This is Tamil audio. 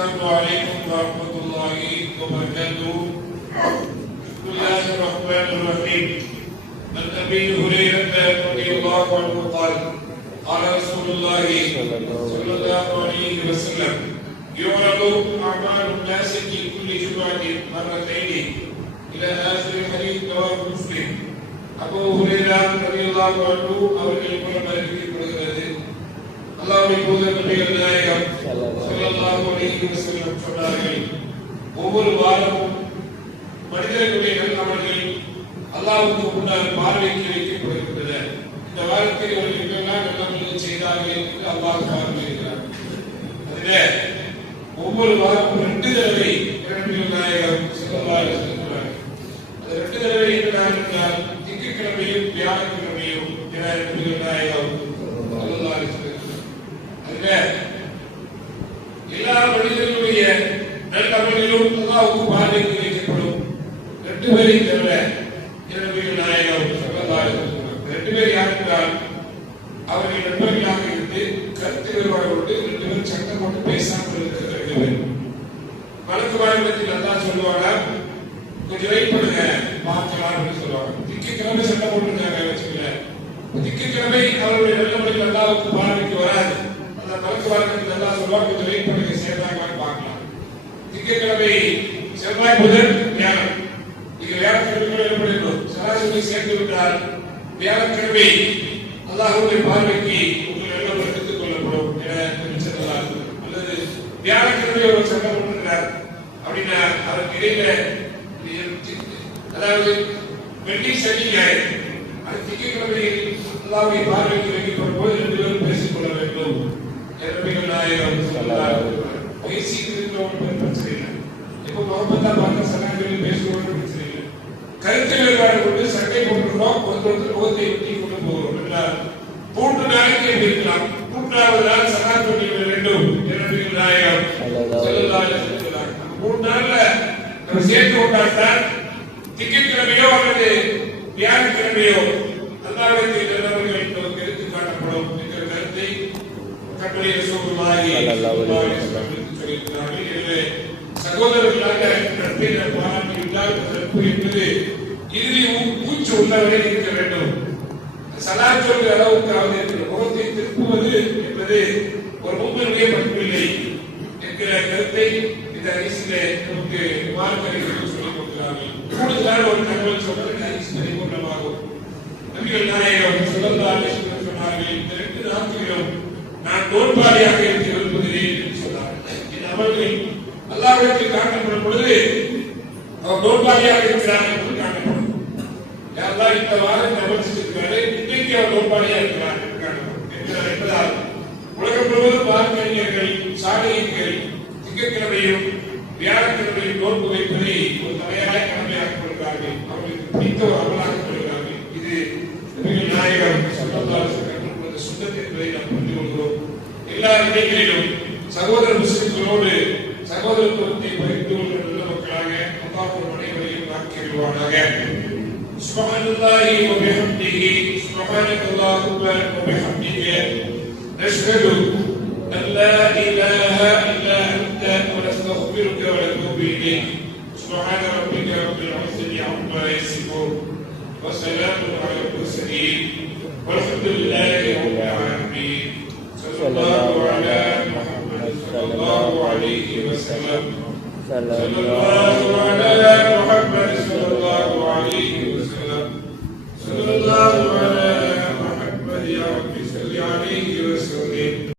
السلام عليكم ورحمة الله وبركاته. بسم الله الرحمن الرحيم. عن أبي هريرة رضي الله عنه قال قال رسول الله صلى الله عليه وسلم يعرض أعمال الناس في كل جمعة مرتين إلى آخر الحديث رواه مسلم. அபூ ஹுரைரா ரலியல்லாஹு அன்ஹு அவர்கள் மூலம் அறிவிக்கப்படுகிறது. அல்லாஹ்வின் தூதர் நபிகள் நாயகம் ஸல்லல்லாஹு அலைஹி வஸல்லம் சொன்னார்கள், ஒவ்வொரு வாரமும் மனிதர்களுடைய அமல்கள் அல்லாஹ்வுக்கு முன்னால் பார்வைக்கு வைக்கப்படுகின்றன. இந்த வாரத்தில் அவர்கள் என்னெல்லாம் நல்லமல்கள் செய்தார்கள் என்று அல்லாஹ் பார்வையிடுகிறார். அதிலே ஒவ்வொரு வாரமும் 2 தடவை நபிகள் நாயகம் ஸல்லல்லாஹு அலைஹி வஸல்லம் சொன்னார்கள். அது 2 தடவை என்றால் திங்கட்கிழமையும் வியாழக்கிழமையும் என நபிகள் நாயகம் ஸல்லல்லாஹு அலைஹி வஸல்லம். அதிலே எல்லா மனிதர்களுடைய நல்லமல்களும் அல்லாஹ்வுக்கு பார்வைக்கு வைக்கப்படும். 2 பேரை தவிர நபிகள் நாயகம் ஸல்லல்லாஹு அலைஹி வஸல்லம். 2 பேர் யார் என்றால் அவர்கள் நண்பர்களாக இருந்து கருத்து வேறுபாடு 2 பேரும் சட்டம் போட்டு பேசாமல் இருக்கிற 2 பேர். வழக்கு வாய்மொழியில் அல்லாஹ் சொல்லுவாங்க, கொஞ்சம் வெயிட் பண்ணுங்க பார்க்கலாம் அப்படின்னு சொல்லுவாங்க. திங்கட்கிழமை சட்டம் போட்டுருக்காங்க வச்சுக்கல, திங்கட்கிழமை அவருடைய நல்லமல்கள் அல்லாஹ்வுக்கு பார்வைக்கு வராது. அந்த வழக்கு வாய்மொழியில் அல்லாஹ் சொல்லுவாங்க, கொஞ்சம் வெயிட் பண்ணுங்க சேர்ந்தாங்களான்னு பார்க்கலாம். திங்கட்கிழமை செவ்வாய் புதன் வியாழன் இது வியாழக்கிழமை ஏற்படும் சராசரி சேர்ந்து விட்டால் வியாழக்கிழமை அல்லாஹ்வுடைய பார்வைக்கு உங்கள் நல்லமல்கள் எடுத்துக் கொள்ளப்படும் என சொல்லலாம். அல்லது வியாழக்கிழமை ஒரு சட்டம் போட்டிருக்கிறார் அப்படின்னா அதற்கு இடையில அதாவது வெள்ளி சனி ஞாயிறு அது திங்கட்கிழமையில் அல்லாஹ்வுடைய பார்வைக்கு வைக்கப்படும் போது 2 பேரும் பேசிக் கொள்ள வேண்டும். நபிகள் நாயகம் ஸல்லல்லாஹு அலைஹி வஸல்லம் பேசிட்டு இருக்கிறவங்க பிரச்சனை இல்லை. இப்போ முகமதா பார்க்க சனாக்களில் பேசுவோம் பிரச்சனை இல்லை. கருத்து வேறுபாடு கொண்டு சண்டை போட்டுருக்கோம், ஒருத்தர் முகத்தை வெட்டி கொண்டு போகிறோம் என்றால் 3 நாளைக்கு இருக்கலாம். 3வது நாள் சனாத் பண்ணி வேண்டும். நபிகள் நாயகம் ஸல்லல்லாஹு அலைஹி வஸல்லம் 3 நாள்ல நம்ம சேர்த்து கொண்டாட்டால் திங்கட்கிழமையோ அல்லது வியாழக்கிழமையோ அல்லாஹ்வுடைய நல்லமல்கள் நமக்கு எடுத்து காட்டப்படும் என்கிற கருத்தை கட்டளை ரசூலுல்லாஹி ஸல்லல்லாஹு அலைஹி வஸல்லம் சொல்லியிருக்கிறார்கள். எனவே சகோதரர்களாக நட்பை பாராட்டிவிட்டால் நட்பு என்பது இறுதி மூச்சு உள்ளவரை இருக்க வேண்டும். சலாத் சொல்கிற அளவுக்கு அவருடைய முகத்தை திருப்புவது என்பது ஒரு மூமினுடைய பண்பில்லை என்கிற கருத்தை இந்த ஹதீஸிலே நமக்கு மார்க்கறிஞர்கள் சொல்லிக் கொடுக்கிறார்கள். கூடுதலான ஒரு தகவல் சொல்வது ஹதீஸ் பரிபூர்ணமாகும். நபிகள் நாயகம் ஸல்லல்லாஹு அலைஹி வஸல்லம் சொன்னார்கள், இந்த 2 நாட்களிலும் நான் நோன்பாளியாக இருந்து விரும்புகிறேன் என்று சொன்னார்கள். இந்த அமல்கள் அல்லாஹ்விற்கு காட்டப்படும் பொழுது அவர் நோன்பாளியாக இருக்கிறார் என்று காட்டப்படும். அல்லாஹ் இந்த வாரம் அமல் செஞ்சிருக்கிறாரு, இன்றைக்கு அவர் நோன்பாளியாக இருக்கிறார் என்று காட்டப்படும் என்பதால் உலகம் முழுவதும் மார்க்கறிஞர்கள் சாலிஹீன்கள் திங்கட்கிழமையும் வியாழக்கிழமையும் நோன்பு வைப்பதை ஒரு தலையாய கடமையாக்கிக் கொள்கிறார்கள். அவர்களுக்கு பிடித்த ஒரு அமலாக கொள்கிறார்கள். இது நபிகள் நாயகம் ஸல்லல்லாஹு அலைஹி வஸல்லம் சுன்னத் என்பதை நாம் புரிந்து கொள்கிறோம். எல்லா நிலைகளிலும் சகோதர முஸ்லிம்களோடு சகோதரத்துவத்தை பகிர்ந்து கொள்கிற நல்ல மக்களாக அல்லாஹ் அனைவரையும் ஆக்கியருள்வானாக. சுப்ஹானல்லாஹி வ பிஹம்திஹி சுப்ஹானல்லாஹும்ம வ பிஹம்திஹி நஷ்ஹது أن لا إله إلا أنت ونستغفرك ونتوب إليك. سبحان ربك رب العزة عما يصفون وسلام على المرسلين والحمد لله رب العالمين. صلى الله على محمد صلى الله عليه وسلم. صلى الله على